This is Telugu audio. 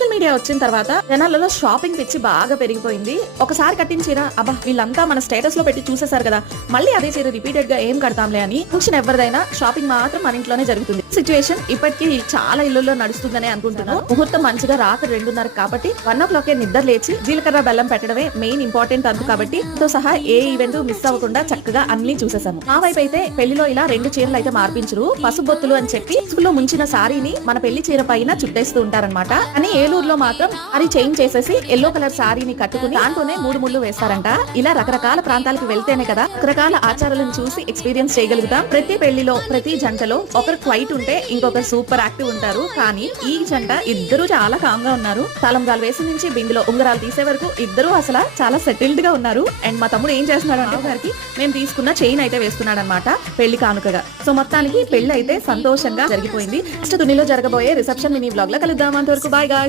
సోషల్ మీడియా వచ్చిన తర్వాత జనాలలో షాపింగ్ పిచ్చి బాగా పెరిగిపోయింది. ఒకసారి కట్టిన చీర అబ్బా వీళ్ళంతా మన స్టేటస్ లో పెట్టి చూసేశారు కదా, మళ్ళీ అదే చీర రిపీటెడ్ గా ఏం కడతాంలే అని ఫంక్షన్ ఎవరిదైనా షాపింగ్ మాత్రం మన ఇంట్లోనే జరుగుతుంది. సిచ్యువేషన్ ఇప్పటికీ చాలా ఇళ్లలో నడుస్తుందని అనుకుంటున్నాను. ముహూర్తం మంచిగా రాత్రి 2:30 కాబట్టి 1 o'clock నిద్ర లేచి జీలకర్ర బెల్లం పెట్టడమే మెయిన్ ఇంపార్టెంట్ అందు కాబట్టి తో సహా ఏ ఈవెంట్ మిస్ అవ్వకుండా చక్కగా అన్ని చూసేసాము. మా వైపు అయితే పెళ్లిలో ఇలా 2 చీరలు అయితే మార్పించరు. పసుబొత్తులు అని చెప్పి స్కూల్లో ముంచిన సారీని మన పెళ్లి చీర పైన చుట్టేస్తూ ఉంటారనమాట. కానీ ఏలూరులో మాత్రం అది చేంజ్ చేసేసి ఎల్లో కలర్ సారీని కట్టుకుని దాంతోనే 3 ముళ్ళు వేస్తారంట. ఇలా రకరకాల ప్రాంతాలకు వెళ్తేనే కదా రకరకాల ఆచారాలను చూసి ఎక్స్పీరియన్స్ చేయగలుగుతాం. ప్రతి పెళ్లిలో ప్రతి జంటలో ఒకరు క్వైట్ ఉంటే ఇంకొకరు సూపర్ యాక్టివ్ ఉంటారు. కానీ ఈ జంట ఇద్దరు చాలా కామ్ గా ఉన్నారు. తలంబ్రాలు వేసి నుంచి బిందులో ఉంగరాలు తీసే వరకు ఇద్దరు అసలు చాలా సెటిల్డ్ గా ఉన్నారు. అండ్ మా తమ్ముడు ఏం చేస్తున్నాడు అంటే గారికి మేము తీసుకున్న చైన్ అయితే వేస్తున్నాడు అనమాట పెళ్లి కానుకగా. సో మొత్తానికి పెళ్లి అయితే సంతోషంగా జరిగిపోయింది. నెక్స్ట్ తునిలో జరగబోయే రిసెప్షన్ మినీ వ్లాగ్ లో కలుద్దాం. అంతవరకు బాయ్ గాయ్స్.